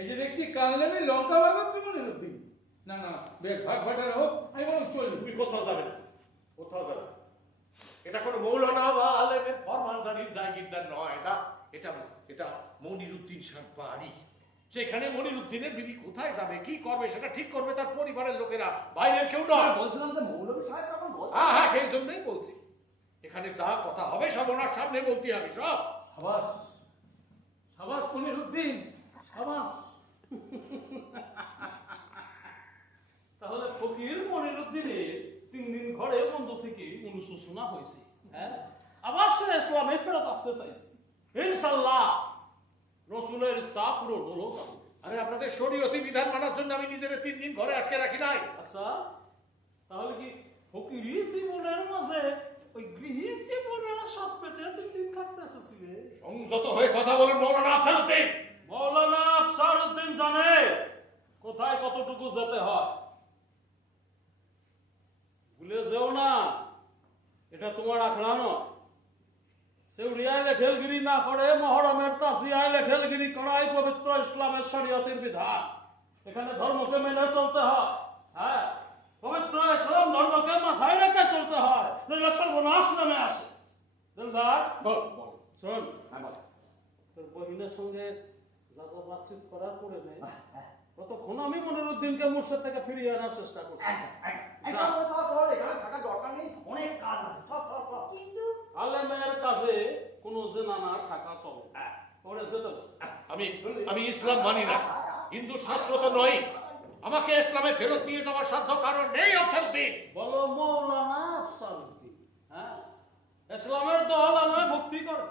এই যে দেখছি কানলেনে লঙ্কা বাজাচ্ছে মনিরুদ্দিন। না না, বেশ ভাটভাটার হোক, আমি বলি চলি। তুমি কোথাও যাবে না, কোথাও যাবে না। এটা কোনো মৌলানা বা আলেমের ফরমানদারির জায়গিরদার নয়। এটা এটা এটা মনিরুদ্দিন সাহেব বাড়ি। সেখানে মনিরুদ্দিনের বিবি কোথায় যাবে, কি করবে, সেটা ঠিক করবে তার পরিবারের লোকেরা, বাইরের কেউ নয়। বলছিলাম যে মৌলভী সাহেব এখন বলছে। হ্যাঁ হ্যাঁ, সেই জন্যই বলছি, এখানে যা কথা হবে সব ওনার সামনে বলতে হবে সব। সাবাস সাবাস মনিরুদ্দিন, সাবাস। তাহলে ফকির মনিরুদ্দিনের 3 দিন ঘরে বন্ধ থেকে অনুশোচনা হয়েছে, হ্যাঁ, আবার সে ইসলামে ফেরত আসতে চাইছে। ইনশাআল্লাহ রসুলের ইচ্ছা পূরণ হলো। আরে আপনাদের শরীয়তি বিধান মানার জন্য আমি নিজের 3 দিন ঘরে আটকে রাখি নাই। আচ্ছা, তাহলে কি ফকিরি জীবনের মাঝে ওই গৃহী জীবনের সাথ পেতে 3 দিন থাকতে এসেছিলে? সংযত হয়ে কথা বলুন মৌলানা আফসারউদ্দিন। মৌলানা আফসারউদ্দিন জানে কোথায় কতটুকু যেতে হয়। ভুলে যেও না, এটা তোমার আখড়া নয়। সেউড়িয়ায় লেঠেলগিরি না করে মহরমের তাজিয়ায় লেঠেলগিরি করাই পবিত্র ইসলামের শরীয়তের বিধান। এখানে ধর্মকে মেনে চলতে হয়, হ্যাঁ, পবিত্র ইসলাম ধর্মকে মাথায় রেখে চলতে হয়, নইলে সর্বনাশ নামে আসে। দিলদার শোন, তোর বহিনের সঙ্গে যা যা বাতচিত করার করে নেই, ততক্ষণ আমি মনিরুদ্দিনকে মুর্শিদ থেকে ফিরিয়ে আনার চেষ্টা করছি। এখানে থাকার দরকার নেই, অনেক কাজ আছে। কিন্তু আলেমের কাছে কোনো জেনা না থাকা চলে। ওরে যেতে বল। আমি ইসলাম মানি না, হিন্দু শাস্ত্র তো নই। আমাকে ইসলামে ফেরত নিয়ে যাওয়ার সাধ্য কারণ নেই আফসারউদ্দিন। বলো মৌলানা আফসারউদ্দিন, হ্যাঁ, ইসলামের দল আমায় ভক্তি করে।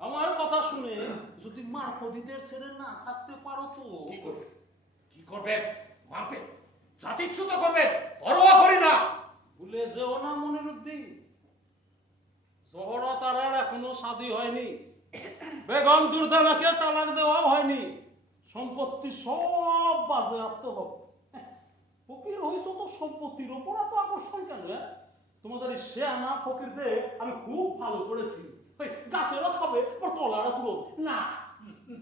আমার কথা শুনে যদি মারফদিদের ছেড়ে না থাকতে পারো তো কি করবে, কি করবে? মারবে, জাতিচ্যুত করবে, পরোয়া করি না। ভুলে যেও না মনিরুদ্দিন, জহরা তারার এখনো শাদী হয়নি, বেগম দুর্দানাকে তালাক দেওয়াও হয়নি, সম্পত্তি সব বাজেয়াপ্ত হবে। ফকির হয়েছ তো সম্পত্তির ওপর এত আকর্ষণ কেন? তোমাদের এই শেয়ানা ফকিরদের আমি খুব ভালো করেছি। ওই গাছেরও খাবে ওর তলারা পুরো না,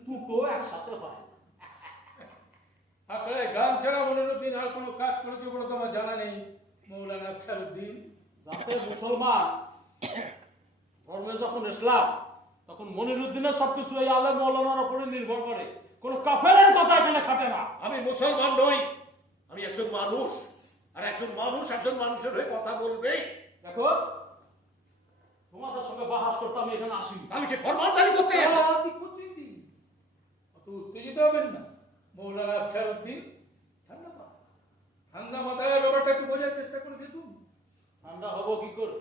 দুটো একসাথে হয়। আপনার গান ছাড়া মনিরুদ্দিন আর কোনো কাজ করেছে বলে তো আমার জানা নেই মৌলানা আফসারউদ্দিন। যাতে মুসলমান ধর্মে যখন ইসলাম, তখন মনিরুদ্দিনের সবকিছু এই আলেম মৌলানার উপরে নির্ভর করে। কোন কাফেরের কথা এখানে খাটে না। আমি মুসলমান নই, আমি একজন মানুষ, আর একজন মানুষ একজন মানুষের হয়ে কথা বলবে। দেখো, তোমাদের সঙ্গে বাহাস করতে আমি এখানে আসিনি। আমি কি ফরমানদারি করতে এসেছি? ঠিক করছেন কি, অত উত্তেজিত হবেন না মৌলানা আফসারউদ্দিন। ঠান্ডা মাথায় ব্যাপারটা একটু বোঝার চেষ্টা করে দেখুন। ঠান্ডা হব কি করে?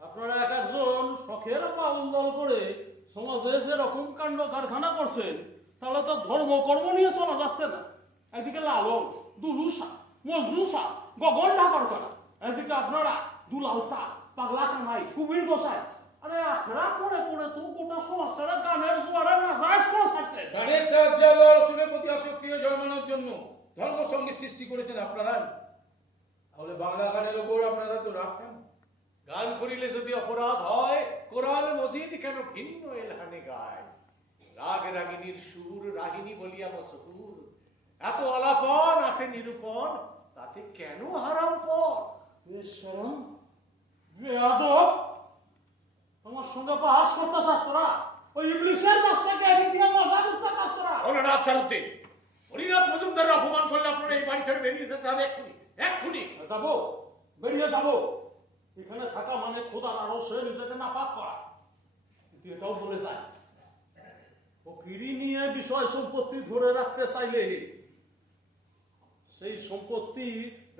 আপনারা এক একজন শখের পাউল দল করে সমাজে সেরকম কাণ্ড কারখানা করছেন, তাহলে তো ধর্মকর্ম নিয়ে চলা যাচ্ছে না। একদিকে লালন, দুলুসা, মজলুসা, গগন ঢাকার করা, একদিকে আপনারা দুলাল চা, পাগলা কামাই, কুবির গোসাই। আরে আপনারা পড়ে পড়ে তো গোটা সমাজটারা গানের জোয়ারে নাজায়েজ করে ছাড়ছে। গানের সাহায্যে আল্লাহ রাসূলের প্রতি আসক্তি জন্মানোর জন্য ধর্ম সঙ্গীত সৃষ্টি করেছেন আপনারাই। তাহলে বাংলা গানের ওপর আপনারা তো রাগ কেন? গান করিলে যদি অপরাধ হয়, কোরআন মজিদ কেন ভিন্ন এলহানে গায়? রাগ রাগিনীর সুর রাগিনী বলিয়া মশহুর, এত আলাপন আছে নিরূপণ, তাতে কেন হারাম পর? বেশরম, বেয়াদব, তোমার সঙ্গে বাহাস করতে চাস তোরা? ওই ইবলিশের মাস্টারকে এদিক দিয়ে মজা করতে চাস তোরা? মৌলানা আফসারউদ্দিন, হরিনাথ মজুমদারের অপমান করলে আপনারা এই বাড়ি থেকে বেরিয়ে যেতে হবে এক্ষুনি, এক্ষুনি। যাবো, বেরিয়ে যাবো। এখানে থাকা মানে খোদার আরো সে নিজেকে নাপাক করা। কিন্তু এটাও বলে যায়, ফকিরি নিয়ে বিষয় সম্পত্তি ধরে রাখতে চাইলে সেই সম্পত্তি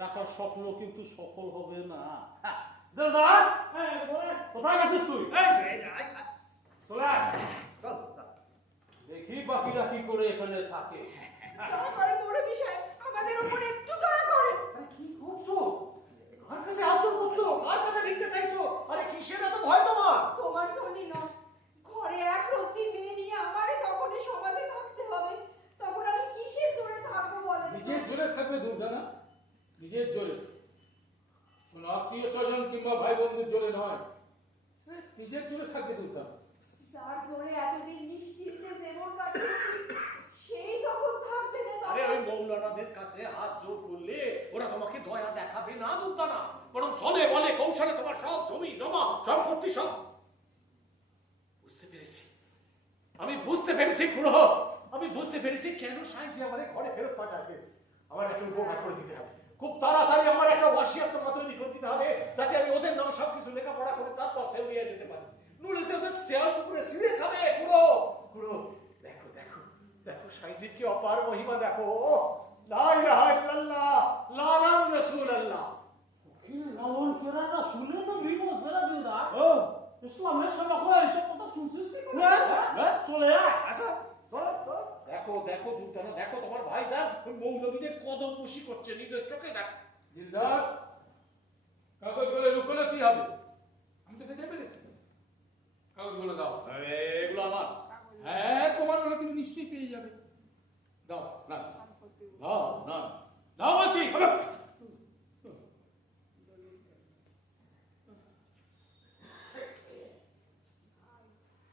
রাখার স্বপ্ন কিন্তু সফল হবে না। দিলদার, কোথায় গেছিস তুই? চলে আয়। দেখি বাকিরা কি করে এখানে থাকে। দয়া করে মৌলভী সাহেব আমাদের উপর একটু দয়া করেন। কি করছো? কার কাছে আদর করছো? কার কাছে ভিক্ষা চাইছো? আরে কিসের এত ভয় তোমার? তোমার জন্য নয়, ঘরে এক রত্তি মেয়ে নিয়ে আমারে যখন এই সমাজে থাকতে হবে, তখন আমি কিসের জোরে থাকবো বলেন তো? নিজের জোরে থাকবে দুর্দানা, নিজের জোরে, কোন আত্মীয় স্বজন কিংবা ভাই বন্ধুর জোরে নয়, নিজের জোরে থাকবে দুর্দানা। যার জোরে এতদিন নিশ্চিন্তে জীবন কাটিয়েছি, চলে বলে কৌশলে তোমার সব জমি জমা সম্পত্তি সব বুঝতে পেরেছি। আমি বুঝতে পেরেছি খুড়ো, আমি বুঝতে পেরেছি কেন সাইজি আমার ঘরে ফেরত পাঠাচ্ছে। আমার একটা উপকার করে দিতে হবে, খুব তাড়াতাড়ি আমার একটা ওয়াসিয়াতনামা তৈরি করে দিতে হবে, যাতে আমি ওদের নামে সবকিছু লেখাপড়া করে তারপর সেউরিয়া যেতে পারি। নইলে যে ওদের শেয়াল পুকুরে ছিঁড়ে খাবে। খুড়ো খুড়ো দেখো দেখো দেখো সাইজির কি অপার মহিমা দেখো। লা ইলাহা ইল্লাল্লাহ লা নাম রাসূলুল্লাহ। লালন কেরাটা শুনে তো দুই বছর দিদা ইসলামের সঙ্গে কই এইসব কথা শুনছিস কি করে? চলে আয়। আচ্ছা চলো চলো। দেখো দেখো দুর্দানা, দেখো তোমার ভাইজান ওই মৌলবীদের কদম খুশি করছে নিজের চোখে। দেখ দিলদার, কাগজগুলো লুকোলে কি হবে? আমি তো দেখে ফেলেছি। কাগজগুলো দাও। এগুলো আমার। হ্যাঁ, তোমার বলে তুমি নিশ্চয়ই পেয়ে যাবে। দাও না, দাও না দাও বলছি।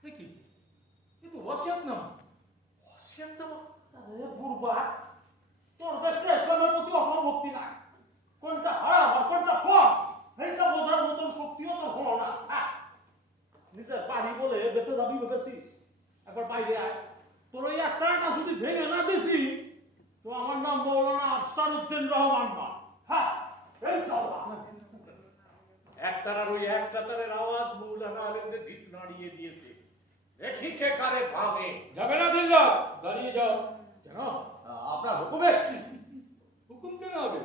দেখি, এ তো ওয়াসিয়াতনামা। ওয়াসিয়াতনামা? আরে বুড়বা, তোর দেশে ইসলামের প্রতি অপর ভক্তি নাই। কোনটা হারাম আর কোনটা ফস এইটা বোঝার মতন শক্তিও তোর হলো না। নিজের বাড়ি বলে বেঁচে যাবি ভেবেছিস? একবার বাইরে আয়। তোর ওই একটাটা যদি ভেঙে না দিছি তো আমার নাম মৌলানা আফসারউদ্দিন রহমান না। হ্যাঁ, ইনশাআল্লাহ। একতারার ওই একটা তারের আওয়াজ মৌলানা আলেমদের ভিত নাড়িয়ে দিয়েছে। দেখি কে কারে ভাঙে। যাবে না দিলদার, দাঁড়িয়ে যাও। কেন আপনার হুকুমে হুকুম কেন হবে?